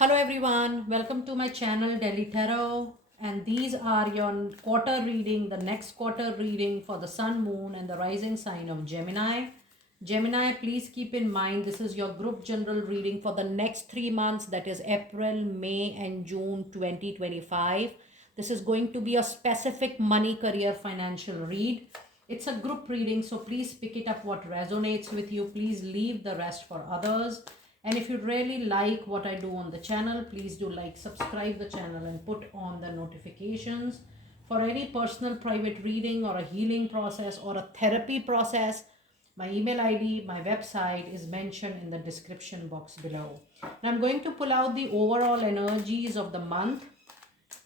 Hello everyone, welcome to my channel Delhi Tarot, and these are your quarter reading, the next quarter reading for the sun, moon and the rising sign of Gemini. Gemini, please keep in mind this is your group general reading for the next 3 months, that is April, May and June 2025. This is going to be a specific money, career, financial read. It's a group reading, so please pick it up what resonates with you. Please leave the rest for others. And if you really like what I do on the channel, please do like, subscribe the channel and put on the notifications. For any personal private reading or a healing process or a therapy process, my email ID, my website is mentioned in the description box below. Now I'm going to pull out the overall energies of the month,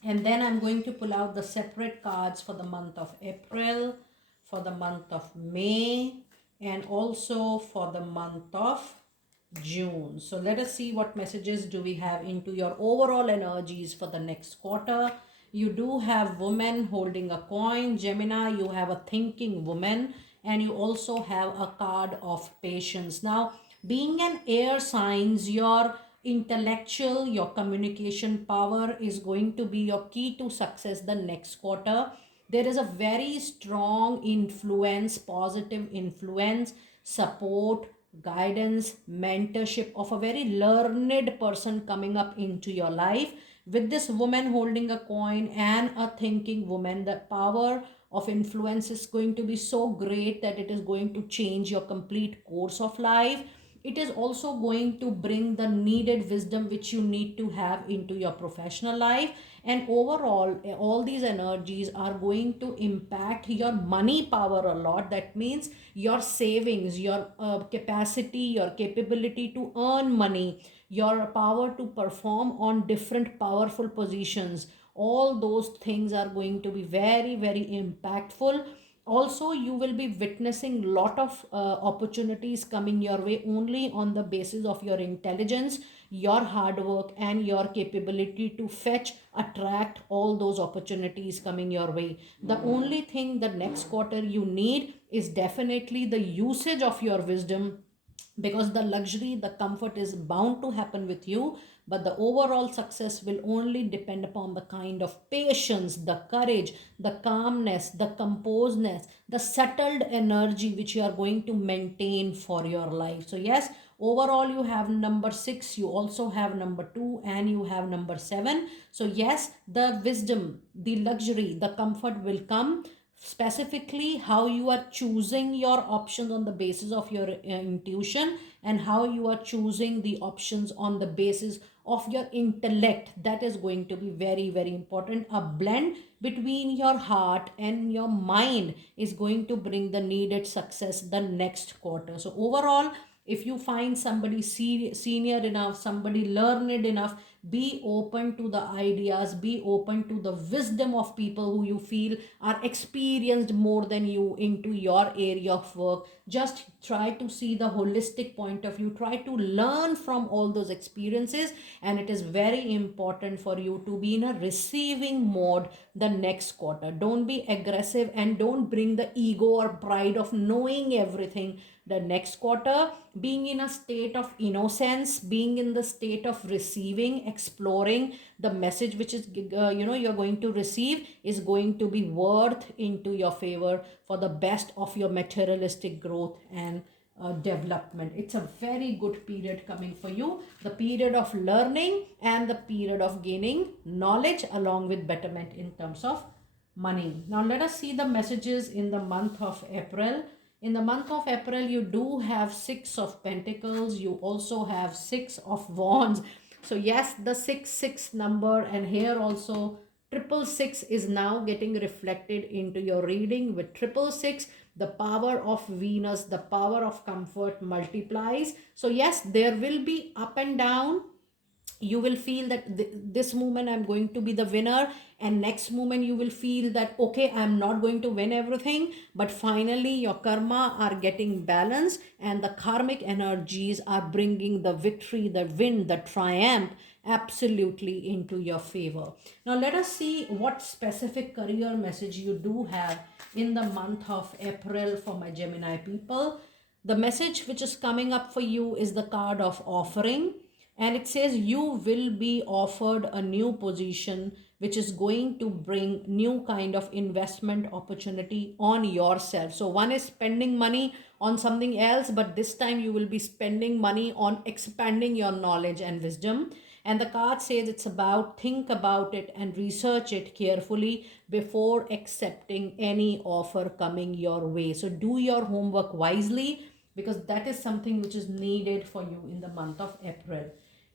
and then I'm going to pull out the separate cards for the month of April, for the month of May, and also for the month of June. So let us see what messages do we have into your overall energies for the next quarter. You do have woman holding a coin. Gemini, you have a thinking woman, and you also have a card of patience. Now, being an air signs, your intellectual, your communication power is going to be your key to success the next quarter. There is a very strong influence, positive influence, support, guidance, mentorship of a very learned person coming up into your life. With this woman holding a coin and a thinking woman, the power of influence is going to be so great that it is going to change your complete course of life. It is also going to bring the needed wisdom which you need to have into your professional life. And overall, all these energies are going to impact your money power a lot. That means your savings, your capacity, your capability to earn money, your power to perform on different powerful positions, all those things are going to be very very impactful. Also, you will be witnessing lot of opportunities coming your way only on the basis of your intelligence, your hard work and your capability to fetch, attract all those opportunities coming your way. The only thing the next quarter you need is definitely the usage of your wisdom, because the luxury, the comfort is bound to happen with you, but the overall success will only depend upon the kind of patience, the courage, the calmness, the composedness, the settled energy which you are going to maintain for your life. So yes, overall you have number 6, you also have number 2 and you have number 7. So yes, the wisdom, the luxury, the comfort will come. Specifically, how you are choosing your options on the basis of your intuition, and how you are choosing the options on the basis of your intellect, that is going to be very very important. A blend between your heart and your mind is going to bring the needed success the next quarter. So overall, if you find somebody senior enough, somebody learned enough, be open to the ideas, be open to the wisdom of people who you feel are experienced more than you into your area of work. Just try to see the holistic point of view, try to learn from all those experiences, and it is very important for you to be in a receiving mode the next quarter. Don't be aggressive and don't bring the ego or pride of knowing everything the next quarter. Being in a state of innocence, being in the state of receiving, exploring the message which is you're going to receive, is going to be worth into your favor for the best of your materialistic growth and development. It's a very good period coming for you, the period of learning and the period of gaining knowledge along with betterment in terms of money. Now let us see the messages in the month of April. In the month of April, you do have 6 of Pentacles. You also have 6 of Wands. So yes, the 6 number, and here also 666 is now getting reflected into your reading. With 666, the power of Venus, the power of comfort multiplies. So yes, there will be up and down. You will feel that this moment I'm going to be the winner, and next moment you will feel that okay, I'm not going to win everything, but finally your karma are getting balanced and the karmic energies are bringing the victory, the win, the triumph absolutely into your favor. Now let us see what specific career message you do have in the month of April for my Gemini people. The message which is coming up for you is the card of offering. And it says you will be offered a new position which is going to bring new kind of investment opportunity on yourself. So one is spending money on something else, but this time you will be spending money on expanding your knowledge and wisdom. And the card says it's about think about it and research it carefully before accepting any offer coming your way. So do your homework wisely, because that is something which is needed for you in the month of April.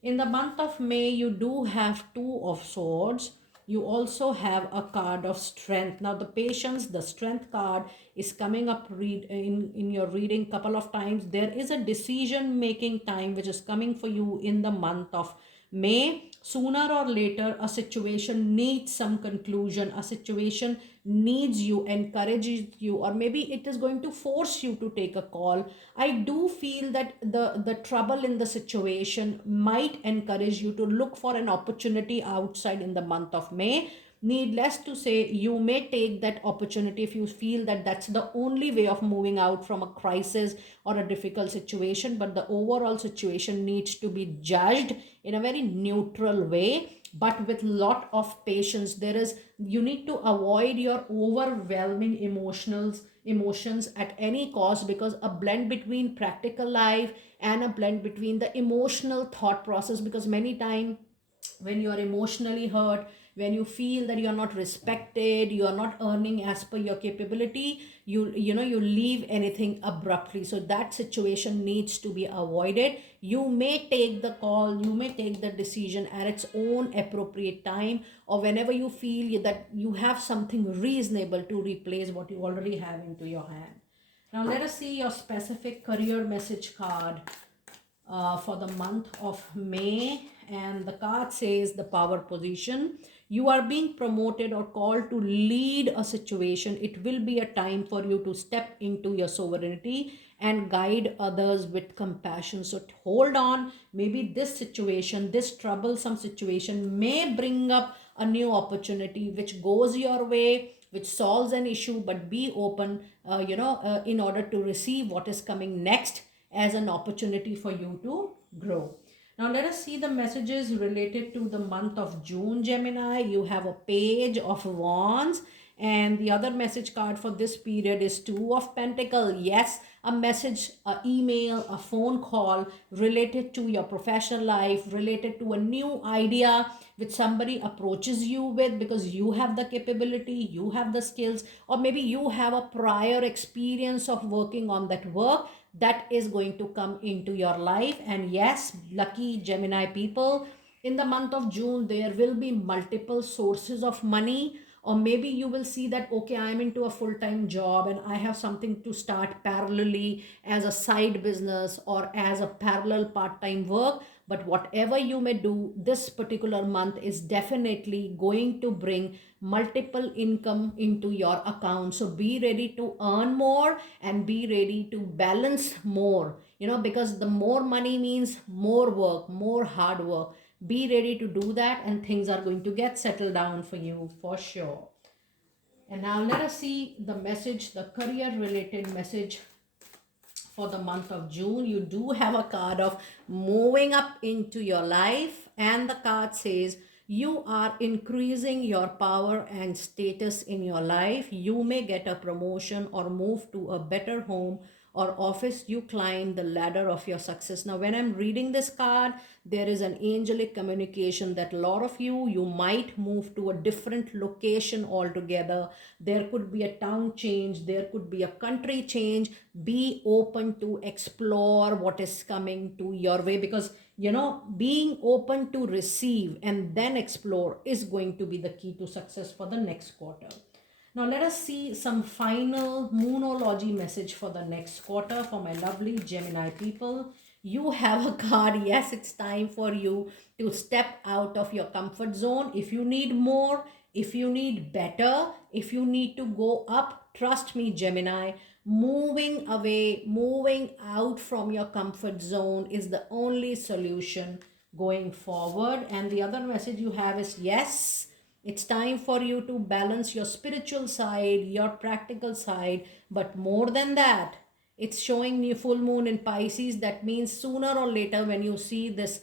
In the month of May, you do have Two of Swords. You also have a card of strength. Now, the patience, the strength card is coming up in your reading couple of times. There is a decision making time which is coming for you in the month of May. Sooner or later, a situation needs some conclusion. A situation needs you, encourages you, or maybe it is going to force you to take a call. I do feel that the trouble in the situation might encourage you to look for an opportunity outside in the month of May. Needless to say, you may take that opportunity if you feel that that's the only way of moving out from a crisis or a difficult situation, but the overall situation needs to be judged in a very neutral way, but with lot of patience. There is, you need to avoid your overwhelming emotions at any cost, because a blend between practical life and a blend between the emotional thought process, because many times when you are emotionally hurt, when you feel that you are not respected, you are not earning as per your capability, you leave anything abruptly. So that situation needs to be avoided. You may take the call, you may take the decision at its own appropriate time, or whenever you feel that you have something reasonable to replace what you already have into your hand. Now let us see your specific career message card for the month of May. And the card says the power position. You are being promoted or called to lead a situation. It will be a time for you to step into your sovereignty and guide others with compassion. So hold on. Maybe this situation, this troublesome situation, may bring up a new opportunity which goes your way, which solves an issue, but be open, in order to receive what is coming next as an opportunity for you to grow. Now let us see the messages related to the month of June, Gemini. You have a Page of Wands, and the other message card for this period is Two of Pentacles. Yes, a message, a email, a phone call related to your professional life, related to a new idea which somebody approaches you with, because you have the capability, you have the skills, or maybe you have a prior experience of working on that work that is going to come into your life. And yes, lucky Gemini people, in the month of June, there will be multiple sources of money. Or maybe you will see that, okay, I'm into a full-time job and I have something to start parallelly as a side business or as a parallel part-time work. But whatever you may do, this particular month is definitely going to bring multiple income into your account. So be ready to earn more and be ready to balance more, because the more money means more work, more hard work. Be ready to do that, and things are going to get settled down for you for sure. And now let us see the message, the career related message for the month of June. You do have a card of moving up into your life, and the card says you are increasing your power and status in your life. You may get a promotion or move to a better home or office. You climb the ladder of your success. Now when I'm reading this card, there is an angelic communication that a lot of you might move to a different location altogether. There could be a town change, there could be a country change. Be open to explore what is coming to your way, because being open to receive and then explore is going to be the key to success for the next quarter. Now let us see some final moonology message for the next quarter for my lovely Gemini people. You have a card. Yes, it's time for you to step out of your comfort zone. If you need more, if you need better, if you need to go up, trust me, Gemini, moving away, moving out from your comfort zone is the only solution going forward. And the other message you have is, yes, it's time for you to balance your spiritual side, your practical side, but more than that, it's showing me full moon in Pisces. That means sooner or later, when you see this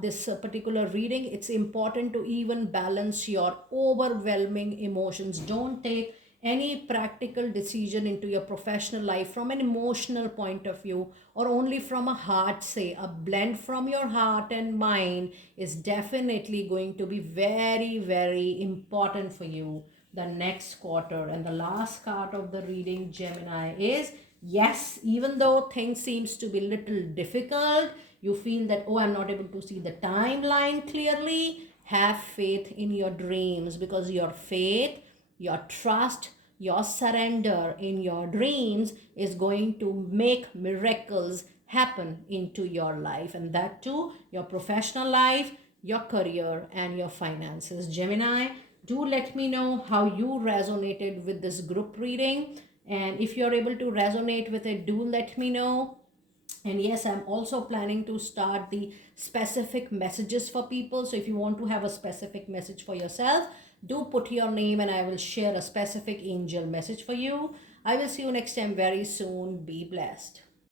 this particular reading, it's important to even balance your overwhelming emotions. Don't take any practical decision into your professional life from an emotional point of view or only from a heart. Say a blend from your heart and mind is definitely going to be very, very important for you the next quarter. And the last card of the reading, Gemini, is yes, even though things seems to be little difficult, you feel that, oh, I'm not able to see the timeline clearly, have faith in your dreams, because your faith, your trust, your surrender in your dreams is going to make miracles happen into your life, and that too your professional life, your career, and your finances. Gemini, do let me know how you resonated with this group reading, and if you're able to resonate with it, do let me know. And yes, I'm also planning to start the specific messages for people. So if you want to have a specific message for yourself, do put your name and I will share a specific angel message for you. I will see you next time very soon. Be blessed.